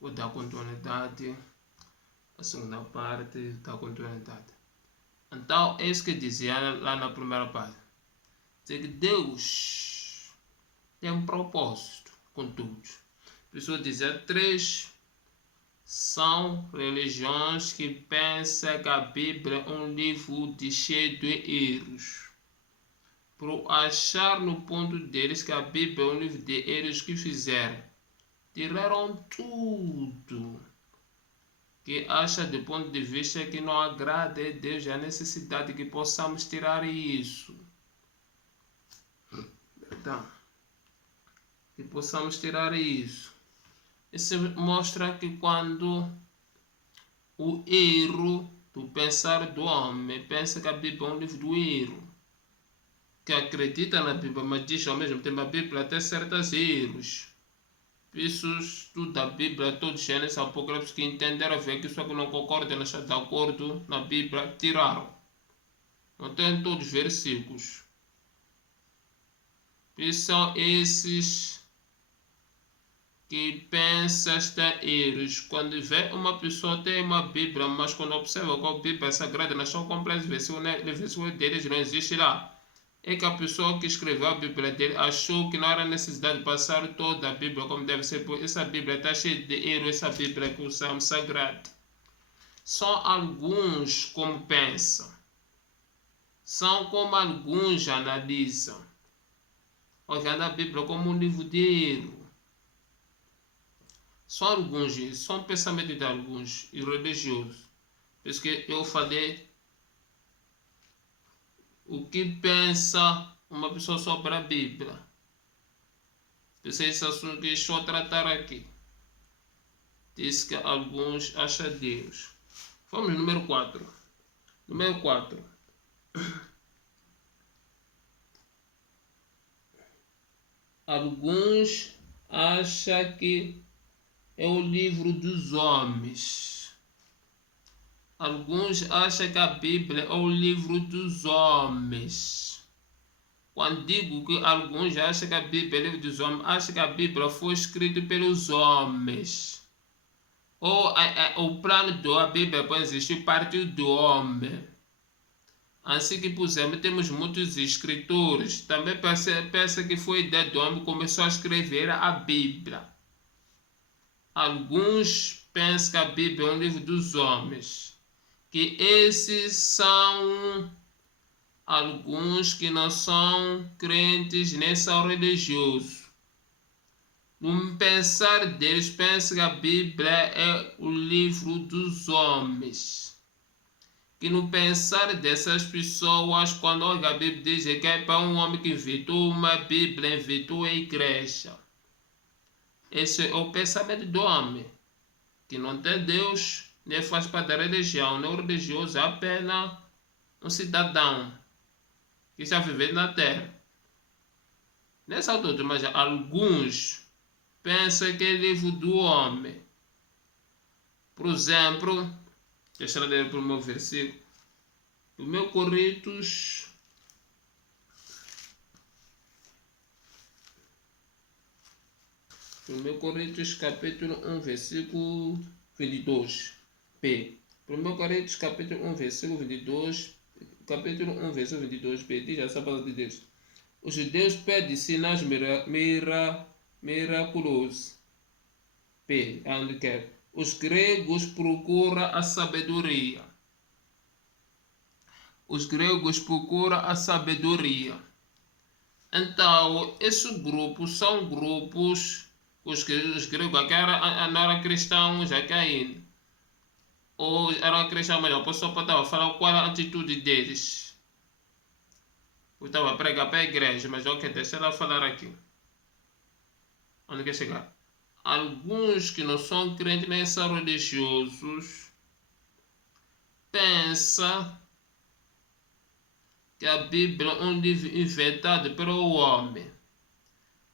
vou dar continuidade à segunda parte da continuidade. Então, é isso que dizia lá na primeira parte. Dizer que Deus tem um propósito com tudo. Por isso dizer 3 são religiões que pensam que a Bíblia é um livro cheio de erros. Por achar no ponto deles que a Bíblia é um livro de erros que fizeram, tiraram tudo que acha do ponto de vista que não agrada a Deus e a necessidade que possamos tirar isso. Então, que possamos tirar isso. Isso mostra que quando o erro do pensar do homem pensa que a Bíblia é um livro do erro, que acredita na Bíblia, mas diz ao mesmo tempo a Bíblia tem certos erros. Isso estuda a Bíblia, todos Gênesis, Apocalipse, que entenderam ver que só que não concordam, não estão de acordo na Bíblia, tiraram. Não tem todos os versículos. E são esses que pensam estar erros. Quando vê uma pessoa tem uma Bíblia, mas quando observa que a Bíblia é sagrada, não são completos, o versículo deles não existe lá. É que a pessoa que escreveu a Bíblia dele achou que não era necessidade de passar toda a Bíblia como deve ser, porque essa Bíblia está cheia de erros, essa Bíblia que usamos sagrada. São alguns como pensam, são como alguns analisam, olhando a Bíblia como um livro de erro. São alguns, são pensamentos de alguns e religiosos. Por isso que eu falei o que pensa uma pessoa sobre a Bíblia. Esse assunto que estou a tratar aqui. Diz que alguns acham Deus. Vamos no número 4. Número 4. Alguns acham que é o livro dos homens. Alguns acham que a Bíblia é o livro dos homens. Quando digo que alguns acham que a Bíblia é o livro dos homens, acham que a Bíblia foi escrita pelos homens. Ou o plano da Bíblia para existir partiu do homem. Assim que, por exemplo, temos muitos escritores. Também pensa que foi ideia do homem que começou a escrever a Bíblia. Alguns pensam que a Bíblia é um livro dos homens. Que esses são alguns que não são crentes nem são religiosos. No pensar deles, pensam que a Bíblia é o livro dos homens. Que no pensar dessas pessoas, quando olha a Bíblia, diz que é para um homem que inventou uma Bíblia, inventou a igreja. Esse é o pensamento do homem, que não tem Deus, nem faz parte da religião, nem o religioso, é apenas um cidadão que está vivendo na terra. Nessa altura, mas alguns pensam que é livro do homem. Por exemplo, deixa eu ler para o meu versículo. 1 Coríntios 1 Coríntios capítulo 1, versículo 22. P. 1 Coríntios capítulo 1, versículo 22. Capítulo 1, versículo 22b, diz essa palavra de Deus. Os judeus pedem sinais miraculosos. P. Onde quer. Os gregos procuram a sabedoria. Os gregos procuram a sabedoria. Então, esses grupos são grupos, os gregos aqui não eram cristãos aqui ainda. Ou eram cristãos, mas a pessoa estava falando qual era a atitude deles. Eu estava a pregar para a igreja, mas ok, deixa ela falar aqui. Onde quer chegar? Alguns que não são crentes nem são religiosos pensam que a Bíblia é um livro inventado pelo homem.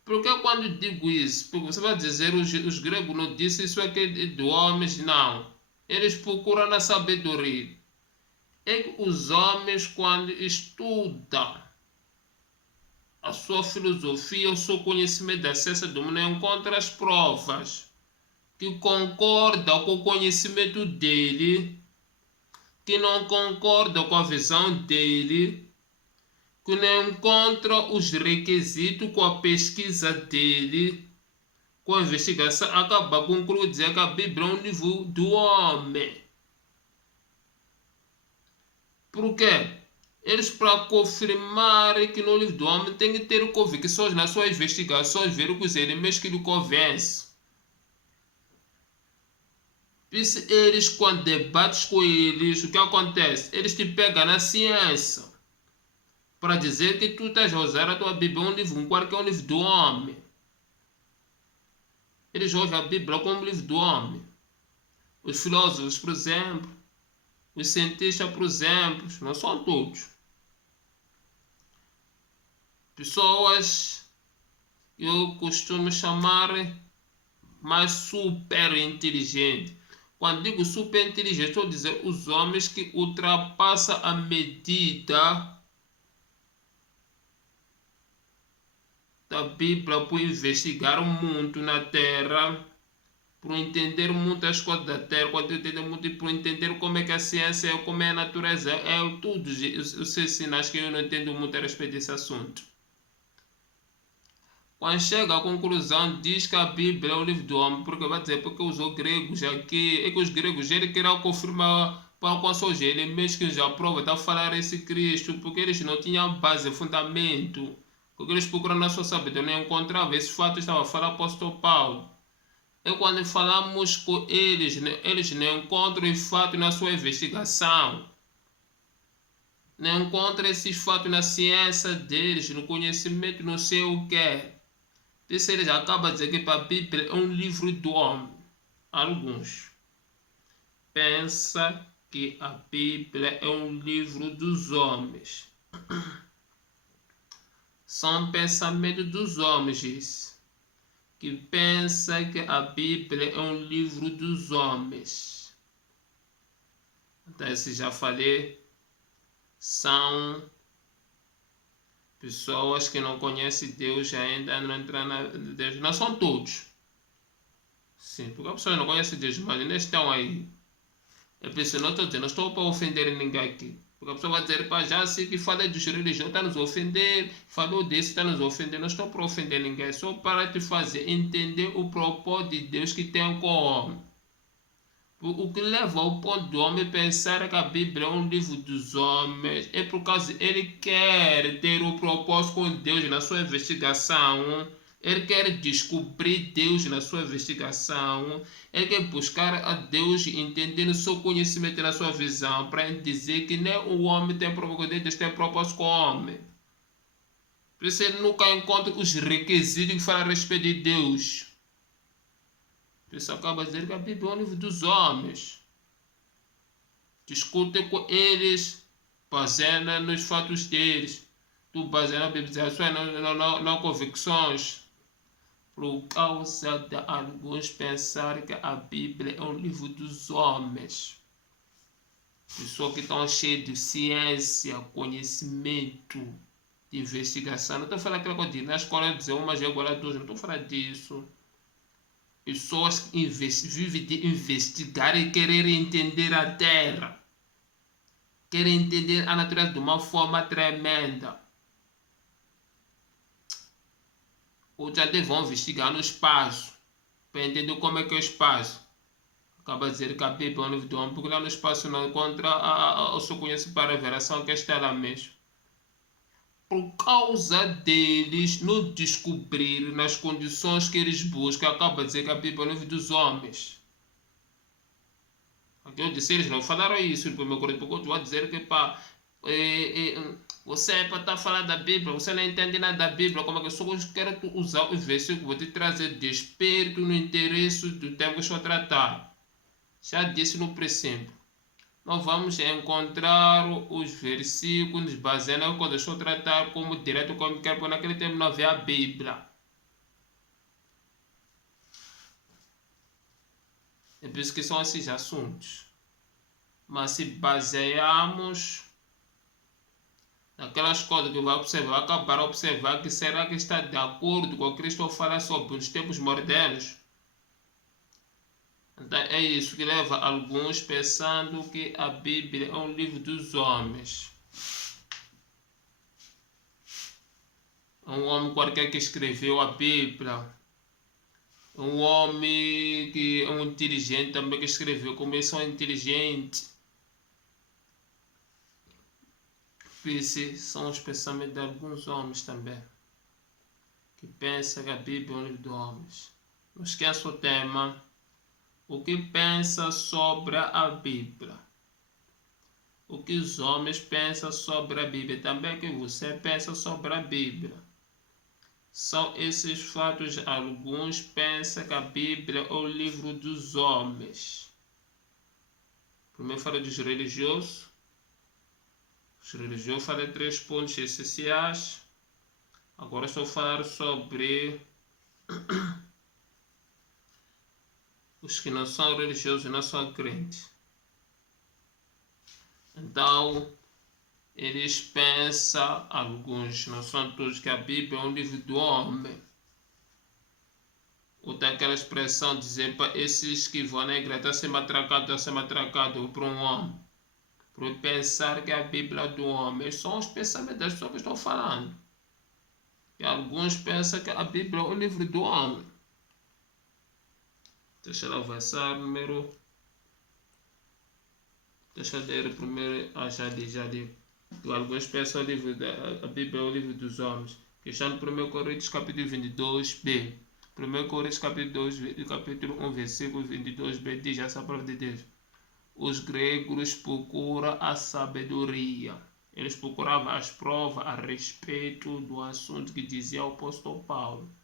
Porque quando digo isso, porque você vai dizer os gregos não disseram isso aqui é do homens, não. Eles procuram a sabedoria. É que os homens, quando estudam a sua filosofia, o seu conhecimento da ciência do mundo, encontram as provas que concorda com o conhecimento dele, que não concorda com a visão dele, que não encontra os requisitos com a pesquisa dele, com a investigação, acaba concluindo dizer que a Bíblia é um livro do homem. Por quê? Eles, para confirmar que no livro do homem, têm que ter convicções nas suas investigações, ver os elementos que lhe convencem. Eles, quando debates com eles, o que acontece? Eles te pegam na ciência para dizer que tu estás a usar a tua Bíblia, um livro, qualquer livro do homem. Eles usam a Bíblia como um livro do homem. Os filósofos, por exemplo, os cientistas, por exemplo, não são todos. Pessoas que eu costumo chamar mais super inteligentes. Quando digo super inteligente, estou a dizer os homens que ultrapassam a medida da Bíblia por investigar o mundo na Terra, por entender muitas coisas da Terra, quando entender muito, por entender como é que a ciência é, como é a natureza, é tudo os sinais que eu não entendo muito a respeito desse assunto. Quando chega à conclusão, diz que a Bíblia é o livro do homem, porque vai dizer, porque usou gregos aqui, é que os gregos eles queriam confirmar para com seus elementos que já prova de falar esse Cristo, porque eles não tinham base, fundamento, porque eles procuram na sua sabedoria, não encontravam esse fato, estava a falar o apóstolo Paulo. E quando falamos com eles, eles não encontram esse fato na sua investigação, não encontram esses fatos na ciência deles, no conhecimento, não sei o que. Isso eles acabam de dizer que a Bíblia é um livro do homem. Alguns pensam que a Bíblia é um livro dos homens. São pensamentos dos homens, isso. Que pensam que a Bíblia é um livro dos homens. Então, esse já falei, são pessoas que não conhecem Deus ainda não entram na Deus. Não são todos. Sim, porque as pessoas não conhecem Deus, mas ainda estão aí. Eu penso, não estou dizendo, não estou para ofender ninguém aqui. Porque a pessoa vai dizer, pá, já sei que fala dos religiosos, está nos ofender, falou desse, está nos ofender. Não estou para ofender ninguém, só para te fazer entender o propósito de Deus que tem com o homem. O que leva ao ponto do homem pensar que a Bíblia é um livro dos homens é por causa que ele quer ter o propósito com Deus na sua investigação, ele quer descobrir Deus na sua investigação, ele quer buscar a Deus entendendo o seu conhecimento na sua visão, para dizer que nem o homem tem propósito, Deus tem propósito com o homem. Por isso ele nunca encontra os requisitos que falam a respeito de Deus. Por isso acaba dizendo que a Bíblia é um livro dos homens. Discute com eles, baseando nos fatos deles. Tu baseia na Bíblia, não convicções. Por causa de alguns pensar que a Bíblia é um livro dos homens. Pessoas que estão cheias de ciência, conhecimento, de investigação. Não estou falando aquela coisa de na escola dizer uma já igual a duas, não estou falando disso. Pessoas que vivem de investigar e querer entender a Terra. Querem entender a natureza de uma forma tremenda. Ou já vão investigar no espaço, para entender como é que é o espaço. Acaba de dizer que a Bíblia é um livro do homem, porque lá no espaço não encontra o seu conhecimento para a revelação que está lá mesmo. Por causa deles não descobrir nas condições que eles buscam, acaba de dizer que a Bíblia é o livro dos homens. Eu disse, eles não falaram isso no primeiro Coríntios, porque eu vou dizer que pá, você para estar falando da Bíblia, você não entende nada da Bíblia, como é que eu só quero usar os versículos, vou te trazer desperto no interesse do tema que eu estou a tratar. Já disse no princípio. Nós vamos encontrar os versículos baseados quando eu estou a tratar como direto como quero, por naquele tempo não havia a Bíblia. É por isso que são esses assuntos. Mas se basearmos naquelas coisas que vai observar, vai acabar a observar que será que está de acordo com o que Cristo fala sobre os tempos modernos? Então é isso que leva alguns pensando que a Bíblia é um livro dos homens. Um homem qualquer que escreveu a Bíblia. Um homem que é um inteligente também que escreveu, como eles são inteligentes. Esses são os pensamentos de alguns homens também, que pensam que a Bíblia é um livro de homens. Não esqueça o tema. O que pensa sobre a Bíblia? O que os homens pensam sobre a Bíblia? Também o que você pensa sobre a Bíblia. São esses fatos. Alguns pensam que a Bíblia é o livro dos homens. Primeiro fala dos religiosos. Os religiosos falam de 3 pontos essenciais. Agora estou a falar sobre os que não são religiosos e não são crentes. Então, eles pensam, alguns, não são todos, que a Bíblia é um livro do homem. Ou tem aquela expressão de dizer para esses que vão na igreja, está sendo atracado por um homem. Por pensar que a Bíblia é do homem. Esses são os pensamentos das pessoas que estão falando. E alguns pensam que a Bíblia é o livro do homem. Deixa eu avançar, número. Deixa eu ler primeiro. Já li. Alguns pensam que a Bíblia é o livro dos homens. Que está no 1 Coríntios capítulo 22b. 1 Coríntios capítulo 1, versículo 22b diz essa palavra de Deus. Os gregos procuram a sabedoria. Eles procuravam as provas a respeito do assunto que dizia o apóstolo Paulo.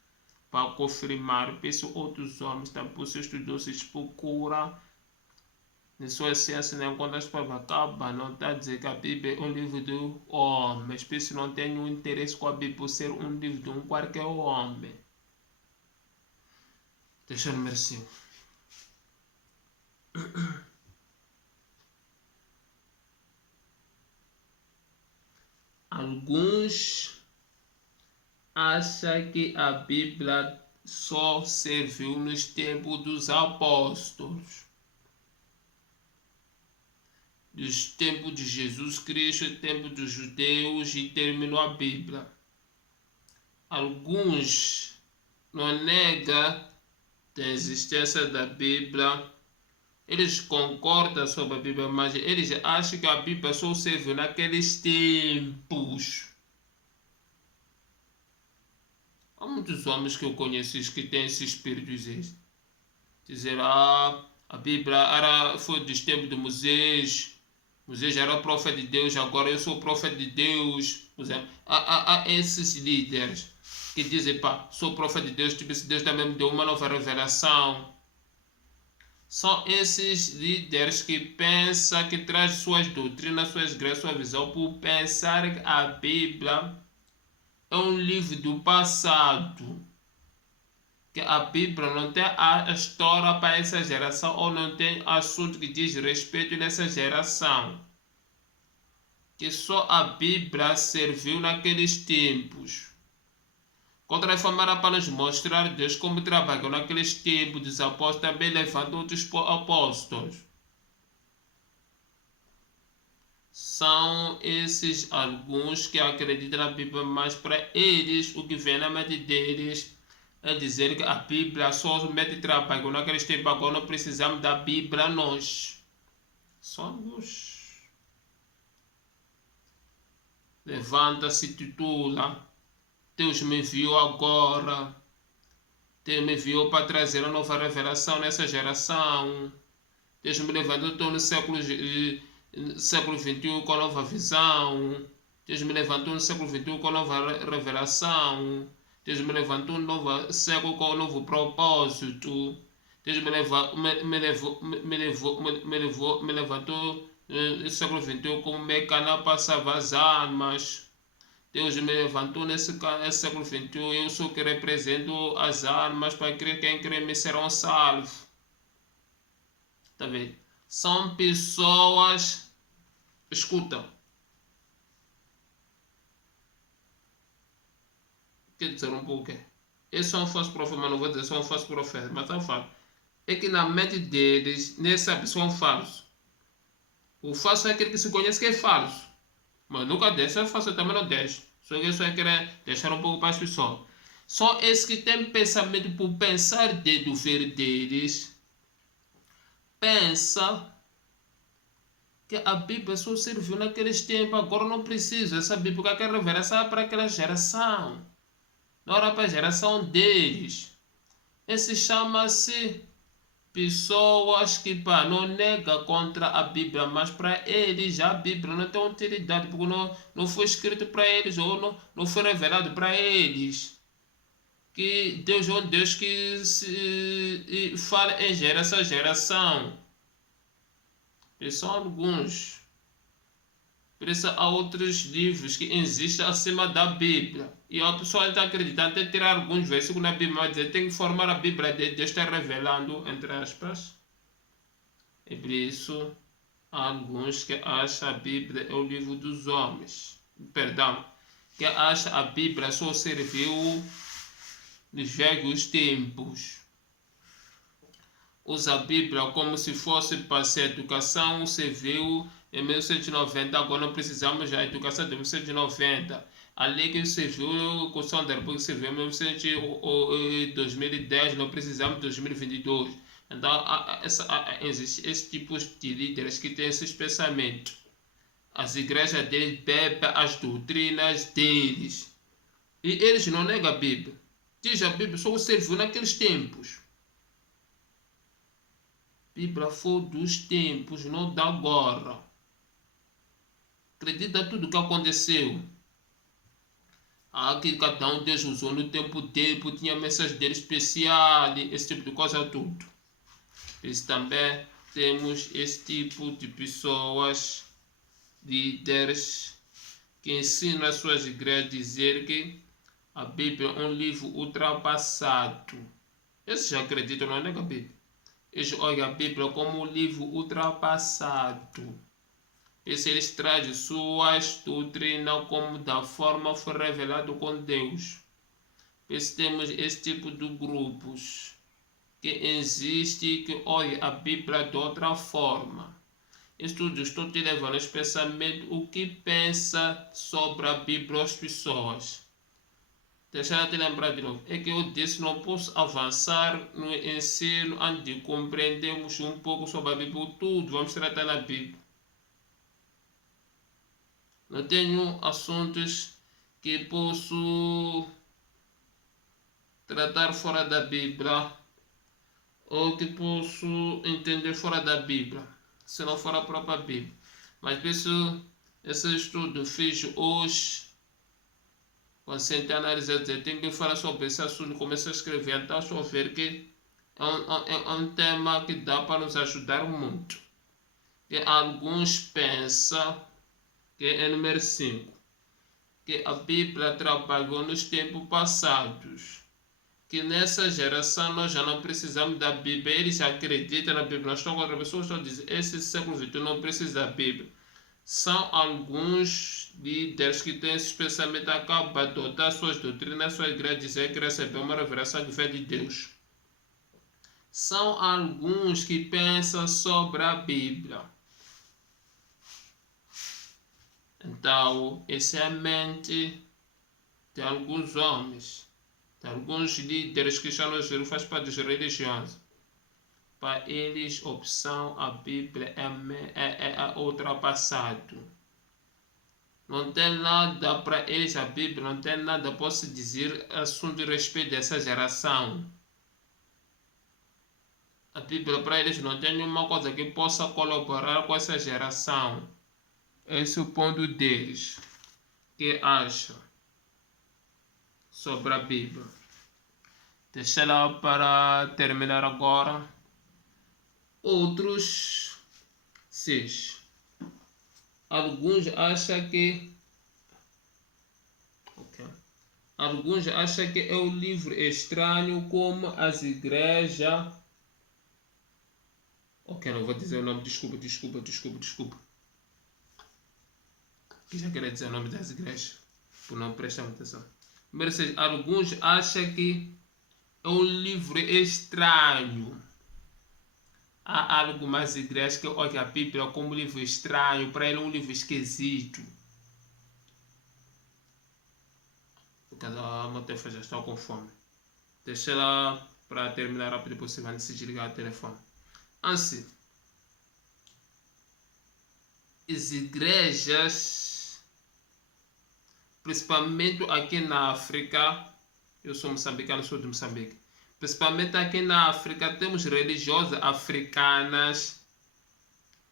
Para confirmar, penso outros homens, também por seus estudiosos procuram, na sua ciência, né, quando as provas acabam, não está a dizer que a Bíblia é um livro do homem. Mas penso não tem nenhum interesse com a Bíblia por ser um livro de um qualquer homem. Deixa eu número 5. Alguns acham que a Bíblia só serviu nos tempos dos apóstolos. Dos tempos de Jesus Cristo, tempo dos judeus, e terminou a Bíblia. Alguns não negam a existência da Bíblia. Eles concordam sobre a Bíblia, mas eles acham que a Bíblia só serviu naqueles tempos. Há muitos homens que eu conheço que têm esse espírito de dizer, a Bíblia foi dos tempos de Moisés. Moisés era o profeta de Deus, agora eu sou o profeta de Deus. Por exemplo, há esses líderes que dizem, sou o profeta de Deus, tipo, Deus também me deu uma nova revelação. São esses líderes que pensam, que trazem suas doutrinas, suas igrejas, sua visão, por pensar que a Bíblia é um livro do passado. Que a Bíblia não tem a história para essa geração, ou não tem assunto que diz respeito nessa geração. Que só a Bíblia serviu naqueles tempos. Contra a forma para nos mostrar Deus como trabalhou naqueles tempos dos apóstolos, também levando outros apóstolos. São esses alguns que acreditam na Bíblia, mas para eles o que vem na mente deles é dizer que a Bíblia somente trabalhou naqueles tempos, agora não precisamos da Bíblia nós. Só alguns. Levanta-se, titula. Deus me enviou agora. Deus me enviou para trazer a nova revelação nessa geração. Deus me levantou no século XXI com a nova visão. Deus me levantou no século XXI com a nova revelação. Deus me levantou no novo século com um novo propósito. Deus me levantou no século XXI como mecanismo para salvar as almas. Deus me levantou nesse século XXI. Eu sou que represento as almas para que quem crê me serão salvos. Tá vendo? São pessoas. Escuta. Quer dizer um pouco. Esse é um falso profeta, mas não vou dizer só um falso profeta, mas tá falando. é que na mente deles nem sabe se é um falso. O falso é aquele que se conhece que é falso, mas nunca deixa, é falso também não deixa. Só que isso é querer deixar um pouco para as pessoas. Só esses que têm pensamento por pensar de duvido deles, pensa que a Bíblia só serviu naqueles tempos, agora não precisa. Essa Bíblia quer revelar para aquela geração, não era para a geração deles. Esse chama-se pessoas que não negam contra a Bíblia, mas para eles a Bíblia não tem utilidade, porque não foi escrito para eles, ou não foi revelado para eles. Que Deus é um Deus que fala em essa geração. São alguns. Por isso há outros livros que existem acima da Bíblia. E a pessoa está acreditando em tirar alguns versículos na Bíblia, mas tem que formar a Bíblia de Deus está revelando, entre aspas. E por isso há alguns que acham a Bíblia é o livro dos homens. Perdão, que acham a Bíblia só serviu nos velhos tempos. Usa a Bíblia como se fosse para ser educação civil em 1990, agora não precisamos da educação de 1990. A lei que serviu, a Constituição da República serviu em 2010, não precisamos de 2022. Então, existe esse tipo de líderes que têm esses pensamentos. As igrejas deles bebem as doutrinas deles. E eles não negam a Bíblia. Diz a Bíblia só serviu naqueles tempos. Bíblia foi dos tempos, não da agora. Acredita tudo que aconteceu. Que cada um Deus usou no tempo dele, tinha mensagem dele especial, esse tipo de coisa tudo. Isso também temos esse tipo de pessoas, líderes, que ensinam as suas igrejas a dizer que a Bíblia é um livro ultrapassado. Esses já acreditam, não é a Bíblia. Eles olham a Bíblia como um livro ultrapassado. Eles trazem suas doutrinas como da forma foi revelado com Deus. Temos esse tipo de grupos que existe que olha a Bíblia de outra forma. Estudos estão te levando esse pensamento, o que pensa sobre a Bíblia as pessoas. Deixa eu te lembrar de novo, é que eu disse não posso avançar no ensino antes de compreendermos um pouco sobre a Bíblia, tudo vamos tratar na Bíblia. Não tenho assuntos que posso tratar fora da Bíblia ou que posso entender fora da Bíblia, se não for a própria Bíblia. Mas por isso, esse estudo fiz hoje. Você tem analisado, tem que falar sobre esse assunto, começar a escrever, então só ver que é um tema que dá para nos ajudar muito. Que alguns pensam que é número 5, que a Bíblia trabalhou nos tempos passados, que nessa geração nós já não precisamos da Bíblia, eles acreditam na Bíblia, nós estamos com outras pessoas que estão dizendo, esse século XXI não precisa da Bíblia. São alguns líderes que têm esse pensamento, acabam de adotar suas doutrinas, sua igreja dizer que recebeu uma revelação que vem de Deus. São alguns que pensam sobre a Bíblia. Então, essa é a mente de alguns homens, de alguns líderes que já não faz parte das religiões. Para eles, opção, a Bíblia é ultrapassado. Não tem nada para eles, a Bíblia não tem nada, posso dizer, assunto de respeito dessa geração. A Bíblia para eles não tem nenhuma coisa que possa colaborar com essa geração. Esse é o ponto deles, que acham sobre a Bíblia. Deixa lá para terminar agora. Outros 6. Alguns acham que alguns acham que é um livro estranho, como as igrejas. Não vou dizer o nome, desculpa. Que já queria dizer o nome das igrejas, por não prestar atenção. Número 6. Alguns acham que é um livro estranho. Há algumas igrejas que olham a Bíblia como um livro estranho, para ele é um livro esquisito. Cada uma já está com fome. Deixa ela para terminar rápido possível antes de desligar o telefone. Assim, as igrejas, principalmente aqui na África, eu sou moçambicano, sou de Moçambique. Principalmente aqui na África, temos religiosas africanas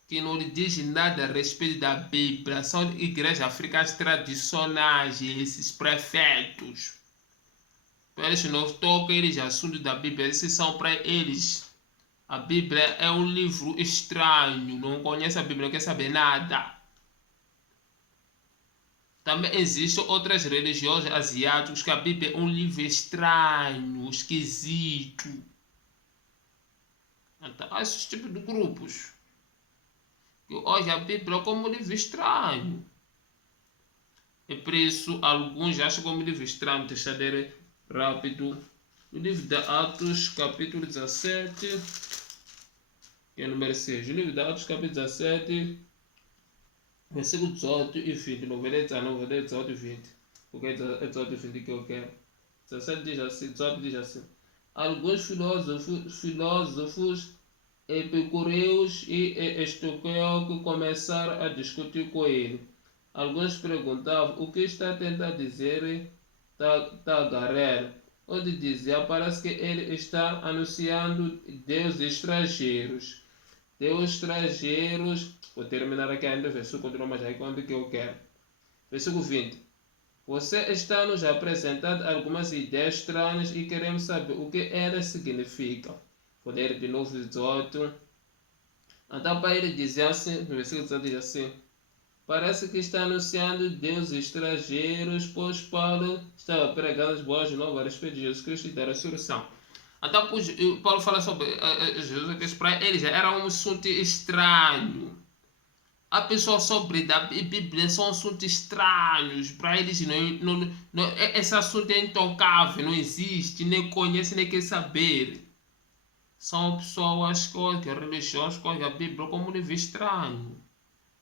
que não lhe dizem nada a respeito da Bíblia. São igrejas africanas tradicionais, esses prefeitos. Para eles não tocam eles assuntos da Bíblia. Esses são para eles. A Bíblia é um livro estranho. Não conhece a Bíblia, não quer saber nada. Também existem outras religiões asiáticas que a Bíblia é um livro estranho, esquisito. Então, há esses tipos de grupos que olham a Bíblia como um livro estranho. E por isso, alguns acham como um livro estranho. Deixa eu ler rápido. No livro de Atos, capítulo 17, que é o número 6. O livro de Atos, capítulo 17, versículo 18 e 20. Não vou ler 19, vou ler 18 e 20. Porque é 18 e 20 que eu quero. 17 diz assim, 18 diz assim. Alguns filósofos epicureus e estoqueios começaram a discutir com ele. Alguns perguntavam o que está tentando dizer Tagarel, onde dizia parece que ele está anunciando deuses estrangeiros. Deus estrangeiros. Vou terminar aqui ainda o versículo, continua mais aí quando que eu quero. Versículo 20. Você está nos apresentando algumas ideias estranhas e queremos saber o que elas significam. Vou ler de novo 18. Então para ele dizer assim, no versículo 18 diz assim. Parece que está anunciando deuses estrangeiros, pois Paulo estava pregando as boas novas a respeito de Jesus Cristo e da ressurreição. Então Paulo fala sobre Jesus Cristo, para eles era um assunto estranho. A pessoa sobre da Bíblia são assuntos estranhos. Para eles esse assunto é intocável, não existe, nem conhece, nem quer saber. São pessoas que religiosas que olham a Bíblia como um livro estranho.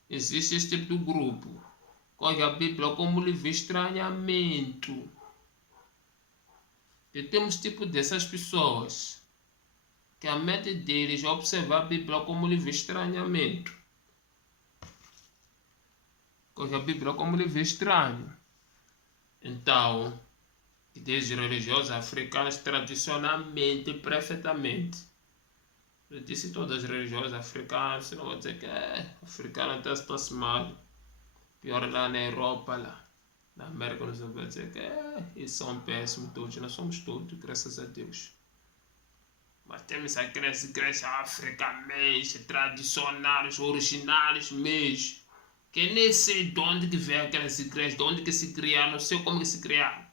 Existe esse tipo de grupo. Olha a Bíblia como um livro estranhamento. E temos tipo dessas pessoas que a mente deles é observar a Bíblia como um livro estranhamento. Olha a Bíblia como um livro estranho. Então, ideias religiosas africanas tradicionalmente, perfeitamente. Eu disse todas as religiões africanas, você não vai dizer que africano até está-se mal. Pior lá na Europa, lá na América, não vai dizer que eles são péssimos todos, nós somos todos, graças a Deus. Mas temos aquelas igrejas africanas, tradicionais, originais mesmo, que nem sei de onde que vem aquelas igrejas, de onde que se criaram, não sei como que se criaram.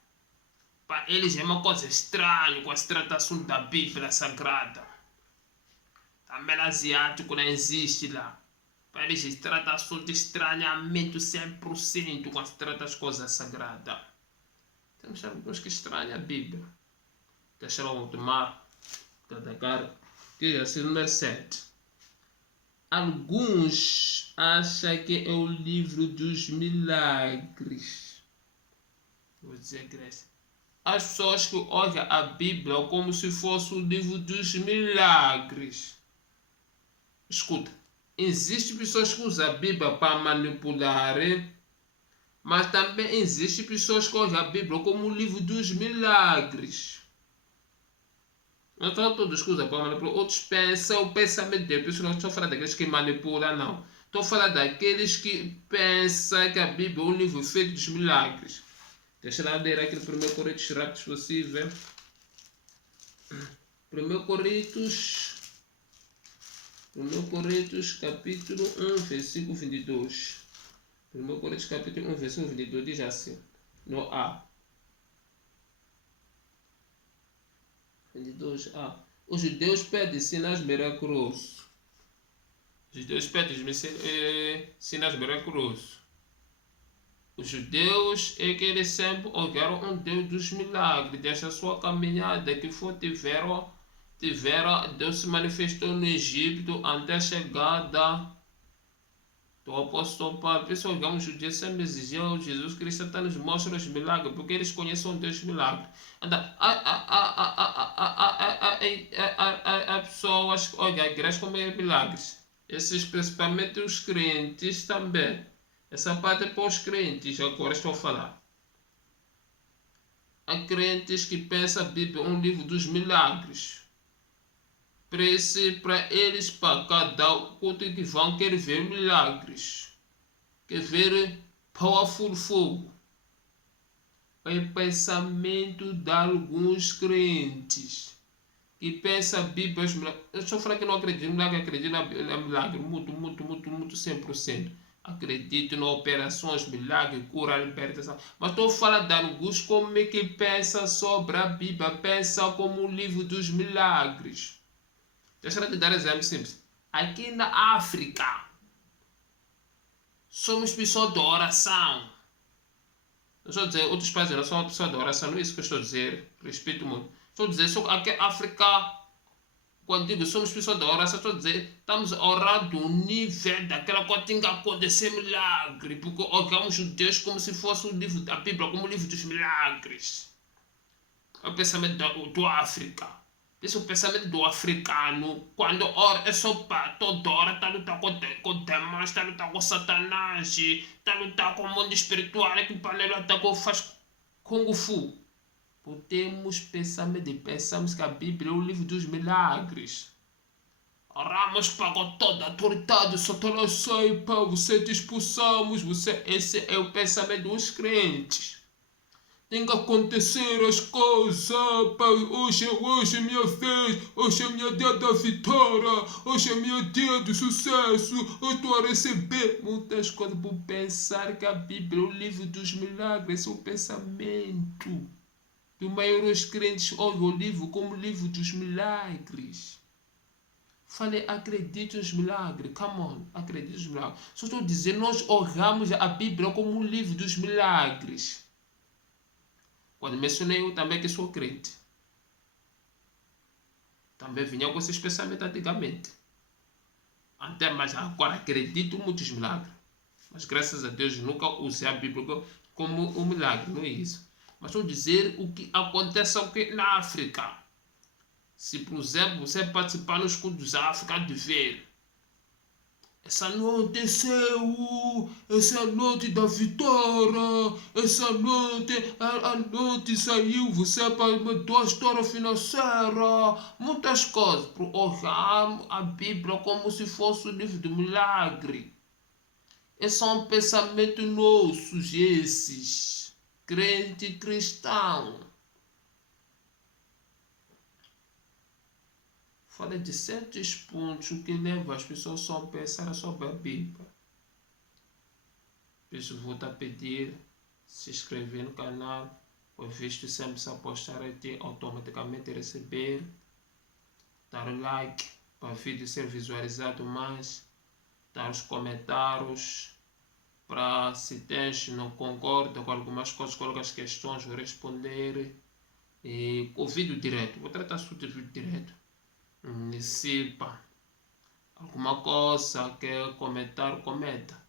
Para eles é uma coisa estranha com a tratação da Bíblia Sagrada. Também asiático não existe lá. Para eles se trata assunto de estranhamento 100% quando se trata as coisas sagradas. Temos alguns que estranham a Bíblia. Deixaram tomar cada cara. Que é assim, número 7. Alguns acham que é o livro dos milagres. Vou dizer Grécia. As pessoas que olham a Bíblia como se fosse o livro dos milagres. Escuta, existem pessoas que usam a Bíblia para manipular, mas também existem pessoas que usam a Bíblia como o livro dos milagres. Não estão todos que usam para manipular, outros pensam o pensamento deles. Não estou falando daqueles que manipulam, não. Estou falando daqueles que pensam que a Bíblia é um livro feito dos milagres. Deixa eu ler aqui no 1 Coríntios rápido se possível. 1 Coríntios capítulo 1, versículo 22. 1 Coríntios capítulo 1, versículo 22 diz assim. No A. 22a. Os judeus pedem sinais miraculosos. Os judeus pedem sinais miraculosos. Os judeus é que eles sempre olharam um Deus dos milagres, dessa sua caminhada que tiveram Deus se manifestou no Egito até a chegada do apóstolo Paulo. Pessoal, os judeus sempre exigiam Jesus Cristo até nos mostra os milagres, porque eles conhecem um Deus milagre. A pessoas, olha, a igreja como é milagres. Esses, principalmente os crentes também. Essa parte é para os crentes, agora estou a falar. Há crentes que pensam a Bíblia é um livro dos milagres. Para eles, para cada culto que vão, quer ver milagres. Quer ver powerful fogo. É o pensamento de alguns crentes que pensam a Bíblia. Eu estou falando que não acredito em milagre, acredito na milagre. Muito, 100%. Acredito nas operações, milagre, cura, libertação. Mas estou falando de alguns como é que pensam sobre a Bíblia. Pensam como o livro dos milagres. Deixa eu te dar um exemplo simples. Aqui na África, somos pessoas de oração. Eu estou a dizer, outros países não são pessoas de oração, não é isso que eu estou a dizer. Respeito muito. Estou a dizer, só que aqui na África, quando digo somos pessoas de oração, estou a dizer, estamos a orar do nível daquela coisa que tem que acontecer milagre. Porque olhamos o Deus como se fosse o livro da Bíblia, como o livro dos milagres. É o pensamento do África. Esse é o pensamento do africano. Quando ora, é só para toda hora está a lutar com demônios, está a lutar com Satanás, está a lutar com o mundo espiritual, que panela está com faz Kung Fu. Podemos pensamos que a Bíblia é o livro dos milagres. Oramos para toda a autoridade, Satanás sai para você te expulsamos. Esse é o pensamento dos crentes. Tem que acontecer as coisas, pai. Hoje é minha vez, hoje é minha dia da vitória, hoje é minha dia do sucesso, eu estou a receber muitas coisas por pensar que a Bíblia é o livro dos milagres, esse é o pensamento. Do maior os crentes olham o livro como o livro dos milagres. Falei, acredite nos milagres, come on, acredite nos milagres. Só estou dizendo, nós oramos a Bíblia como um livro dos milagres. Quando mencionei eu também que sou crente. Também vinha com esses pensamentos antigamente. Até, mas agora acredito em muitos milagres. Mas graças a Deus nunca usei a Bíblia como um milagre, não é isso. Mas estou a dizer o que acontece aqui na África. Se, por exemplo, você participar nos cultos da África de ver. Essa noite é seu, essa noite da vitória, essa noite, a noite saiu, você para uma história financeira, muitas coisas, para olhar a Bíblia como se fosse o livro do milagre. Esse é um pensamento nosso, esses, crente cristão. Falei de certos pontos que levam as pessoas só a pensar sobre a Bíblia. Por isso vou te pedir, se inscrever no canal, pois visto sempre se apostar a ti automaticamente receber, dar o like para o vídeo ser visualizado mais, dar os comentários, para se tens não concorda com algumas coisas, coloca as questões, vou responder, e o vídeo direto, vou tratar só de vídeo direto. Se alguma coisa quer comentar, comenta.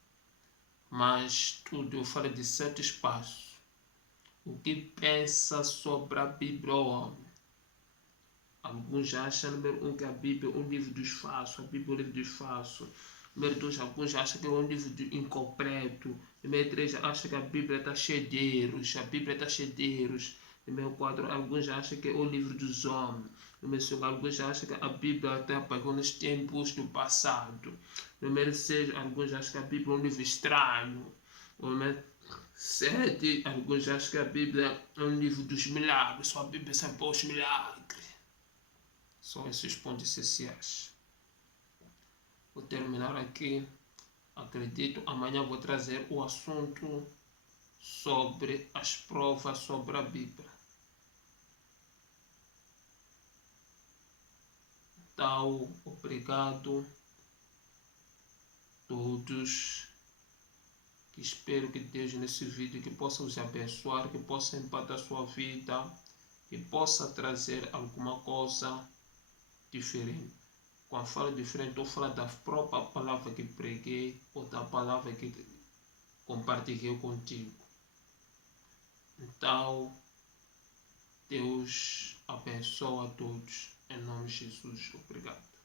Mas tudo eu falo de certos passos. O que pensa sobre a Bíblia ao homem? Alguns acham, número 1, que a Bíblia é um livro dos falsos. A Bíblia é um livro dos falsos. Número 2, alguns acham que é um livro incompleto. Número 3, acham que a Bíblia está cheia de erros. A Bíblia está cheia de erros. Número 4, alguns acham que é o livro dos homens. Número 5, alguns acham que a Bíblia até apagou nos tempos do passado. Número 6, alguns acham que a Bíblia é um livro estranho. Número 7, alguns acham que a Bíblia é um livro dos milagres. Só a Bíblia sabe os milagres. São esses pontos essenciais. Vou terminar aqui. Acredito, amanhã vou trazer o assunto sobre as provas sobre a Bíblia. Então, obrigado a todos. Espero que Deus nesse vídeo que possa os abençoar, que possa impactar a sua vida, que possa trazer alguma coisa diferente. Quando falo diferente, estou falando da própria palavra que preguei ou da palavra que compartilhei contigo. Então, Deus abençoe a todos. Em nome de Jesus. Obrigado.